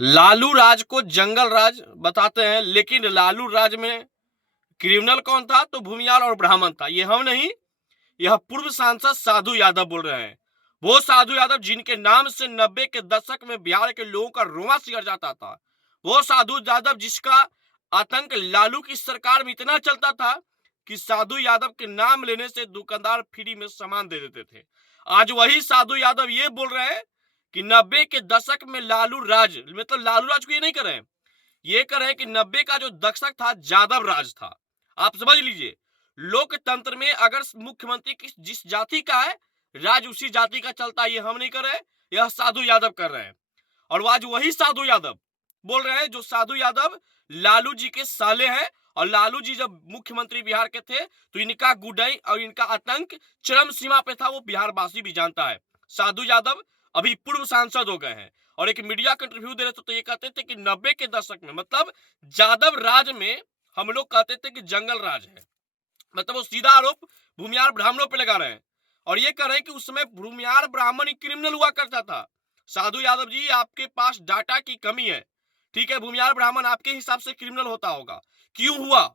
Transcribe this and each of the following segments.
लालू राज को जंगल राज बताते हैं, लेकिन लालू राज में क्रिमिनल कौन था? तो भूमियार और ब्राह्मण था। ये हम नहीं, यह पूर्व सांसद साधु यादव बोल रहे हैं। वो साधु यादव जिनके नाम से 90 के दशक में बिहार के लोगों का रोना सिहर जाता था। वो साधु यादव जिसका आतंक लालू की सरकार में इतना चलता था कि साधु यादव के नाम लेने से दुकानदार फ्री में सामान दे देते थे। आज वही साधु यादव ये बोल रहे हैं कि 90 के दशक में लालू राज, मतलब लालू राज को ये नहीं कर रहे हैं, ये कर रहे हैं कि 90 का जो दशक था यादव राज था। आप समझ लीजिए, लोकतंत्र में अगर मुख्यमंत्री जिस जाति का है, राज उसी जाति का चलता है। ये हम नहीं कर रहे, यह साधु यादव कर रहे हैं। और आज वही साधु यादव बोल रहे हैं, जो साधु यादव लालू जी के साले हैं। और लालू जी जब मुख्यमंत्री बिहार के थे तो इनका गुडई और इनका आतंक चरम सीमा पे था, वो बिहार वासी भी जानता है। साधु यादव अभी पूर्व सांसद हो गए हैं और एक मीडिया का इंटरव्यू दे रहे थे तो ये कहते थे कि 90 के दशक में, मतलब यादव राज में हम लोग कहते थे कि जंगल राज है। मतलब वो सीधा आरोप भूमियार ब्राह्मणों पे लगा रहे हैं और ये कह रहे हैं कि उस समय भूमियार ब्राह्मण ही क्रिमिनल हुआ करता था। साधु यादव जी, आपके पास डाटा की कमी है। ठीक है, भूमियार ब्राह्मण आपके हिसाब से क्रिमिनल होता होगा, क्यों हुआ?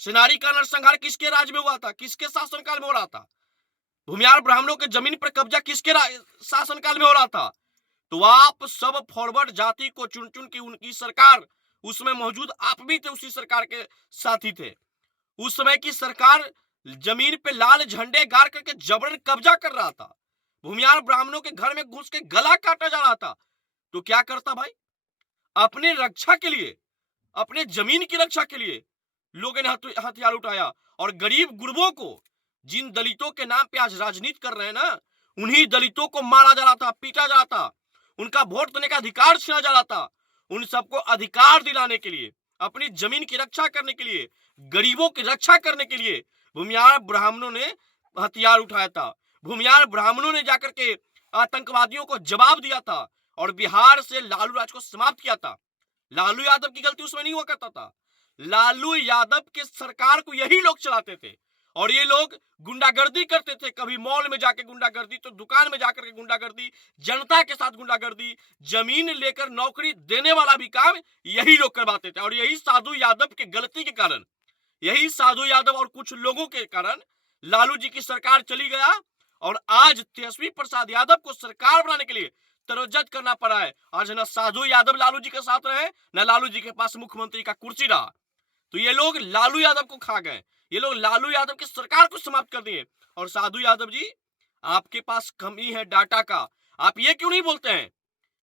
सिनारी का नरसंहार किसके राज में हुआ था? किसके शासनकाल में हो रहा था? भूमियार ब्राह्मणों के जमीन पर कब्जा किसके शासनकाल में हो रहा था? तो आप सब फॉरवर्ड जाति को चुन चुन की उनकी सरकार, उसमें मौजूद आप भी थे, उसी सरकार के साथी थे। उस समय की सरकार जमीन पे लाल झंडे गाड़ करके जबरन कब्जा कर रहा था। भूमियार ब्राह्मणों के घर में घुस के गला काटा जा रहा था। तो क्या करता भाई? अपने रक्षा के लिए, अपने जमीन की रक्षा के लिए लोगों ने हथियार उठाया और गरीब गुरबों को, जिन दलितों के नाम पे आज राजनीति कर रहे हैं ना, उन्हीं दलितों को मारा जा रहा था, पीटा जा रहा था, उनका वोट देने का अधिकार छीना जा रहा था। उन सबको अधिकार दिलाने के लिए, अपनी जमीन की रक्षा करने के लिए, गरीबों की रक्षा करने के लिए भूमियार ब्राह्मणों ने हथियार उठाया था। भूमियार ब्राह्मणों ने जाकर के आतंकवादियों को जवाब दिया था और बिहार से लालू राज को समाप्त किया था। लालू यादव की गलती उसमें नहीं हुआ करता था। लालू यादव के सरकार को यही लोग चलाते थे और ये लोग गुंडागर्दी करते थे। कभी मॉल में जाके गुंडागर्दी, तो दुकान में जाकर के गुंडागर्दी, जनता के साथ गुंडागर्दी, जमीन लेकर नौकरी देने वाला भी काम यही लोग करवाते थे। और यही साधु यादव के गलती के कारण, यही साधु यादव और कुछ लोगों के कारण लालू जी की सरकार चली गया और आज तेजस्वी प्रसाद यादव को सरकार बनाने के लिए तरज्जत करना पड़ा है। आज न साधु यादव लालू जी के साथ रहे, न लालू जी के पास मुख्यमंत्री का कुर्सी रहा। तो ये लोग लालू यादव को खा गए, ये लोग लालू यादव की सरकार को समाप्त कर दिए। और साधु यादव जी, आपके पास कमी है डाटा का। आप ये क्यों नहीं बोलते हैं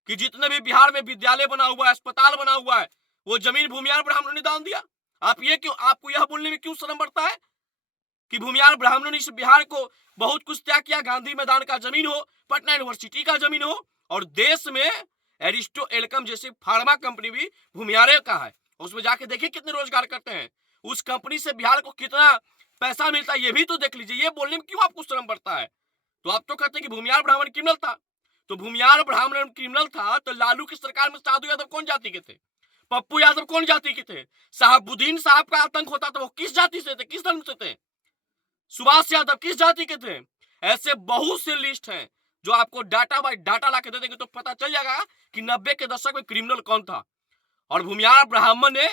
कि जितने भी बिहार में विद्यालय बना हुआ है, अस्पताल बना हुआ है, वो जमीन भूमियार ब्राह्मणों ने दान दिया? आप ये क्यों, आपको यह बोलने में क्यों शर्म बढ़ता है कि भूमियार ब्राह्मणों ने इस बिहार को बहुत कुछ त्याग किया? गांधी मैदान का जमीन हो, पटना यूनिवर्सिटी का जमीन हो, और देश में एरिस्टो एल्कम जैसी फार्मा कंपनी भी भूमियारे का है। उसमें जाके देखिए कितने रोजगार करते हैं, उस कंपनी से बिहार को कितना पैसा मिलता है, ये भी तो देख लीजिए। ये बोलने में क्यों आपको शर्म पड़ता है? तो आप तो कहते हैं कि भूमियार ब्राह्मण क्रिमिनल था। तो भूमियार ब्राह्मण क्रिमिनल था तो लालू की सरकार में साधु यादव कौन जाति के थे? पप्पू यादव कौन जाति के थे? साहबुद्दीन साहब का आतंक होता तो वो किस जाति से थे, किस धर्म से थे? सुभाष यादव किस जाति के थे? ऐसे बहुत से लिस्ट हैं जो आपको डाटा बाय डाटा ला के दे देंगे तो पता चल जाएगा कि 90 के दशक में क्रिमिनल कौन था। और भूमियार ब्राह्मण ने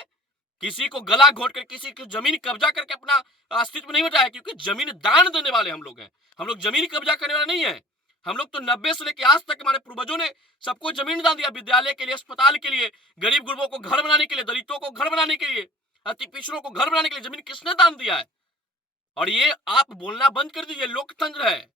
किसी को गला घोट कर, किसी की जमीन कब्जा करके अपना अस्तित्व नहीं बचाया, क्योंकि जमीन दान देने वाले हम लोग हैं। हम लोग जमीन कब्जा करने वाले नहीं है। हम लोग तो 90 से लेकर आज तक हमारे पूर्वजों ने सबको जमीन दान दिया, विद्यालय के लिए, अस्पताल के लिए, गरीब गुरबों को घर बनाने के लिए, दलितों को घर बनाने के लिए, अति पिछड़ों को घर बनाने के लिए जमीन किसने दान दिया है? और ये आप बोलना बंद कर दीजिए। लोकतंत्र है,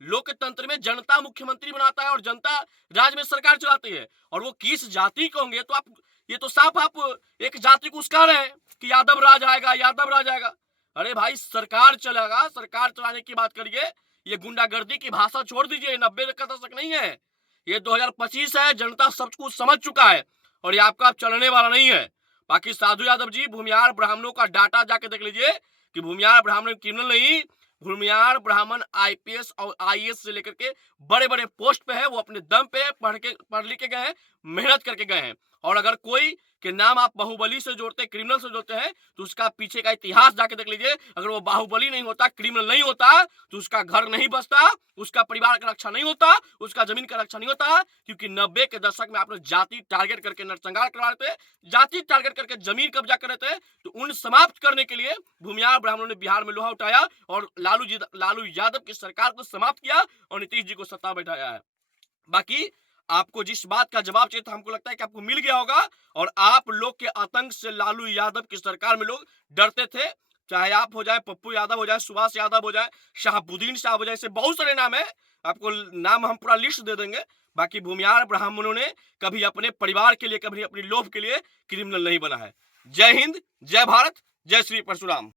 लोकतंत्र में जनता मुख्यमंत्री बनाता है और जनता राज्य में सरकार चलाती है। और वो किस जाति के होंगे, तो आप ये तो साफ आप एक जाति को उसका रहे हैं कि यादव राज आएगा, यादव राज आएगा। अरे भाई, सरकार चलेगा, सरकार चलाने की बात करिए। ये गुंडागर्दी की भाषा छोड़ दीजिए। 90 का दशक नहीं है, ये 2025 है। जनता सब कुछ समझ चुका है और ये आपका चलने वाला नहीं है। बाकी साधु यादव जी, भूमियार ब्राह्मणों का डाटा जाके देख लीजिए कि भूमियार ब्राह्मण क्रिमिनल नहीं, भूमियार ब्राह्मण आईपीएस और आईएएस से लेकर के बड़े बड़े पोस्ट पे है। वो अपने दम पे पढ़ लिख के गए हैं, मेहनत करके गए हैं। और अगर कोई के नाम आप बाहुबली से जोड़ते हैं, क्रिमिनल से जोड़ते हैं, तो उसका पीछे का इतिहास जाके देख लीजिए। अगर वो बाहुबली नहीं होता, क्रिमिनल नहीं होता, तो उसका घर नहीं बसता, उसका परिवार का रक्षा नहीं होता, उसका जमीन का रक्षा नहीं होता। क्योंकि 90 के दशक में आप लोग जाति टारगेट करके नरसंहार करवा रहे थे, जाति टारगेट करके जमीन कब्जा कर रहे थे। तो उन समाप्त करने के लिए भूमिहार ब्राह्मणों ने बिहार में लोहा उठाया और लालू यादव की सरकार को समाप्त किया और नीतीश जी को सत्ता बैठाया है। बाकी आपको जिस बात का जवाब चाहिए था, हमको लगता है कि आपको मिल गया होगा। और आप लोग के आतंक से लालू यादव की सरकार में लोग डरते थे। चाहे आप हो जाए, पप्पू यादव हो जाए, सुभाष यादव हो जाए, शहाबुद्दीन साहब हो जाए, ऐसे बहुत सारे नाम है। आपको नाम हम पूरा लिस्ट दे देंगे। बाकी भूमिहार ब्राह्मणों ने कभी अपने परिवार के लिए, कभी अपनी लोभ के लिए क्रिमिनल नहीं बना है। जय हिंद, जय भारत, जय श्री परशुराम।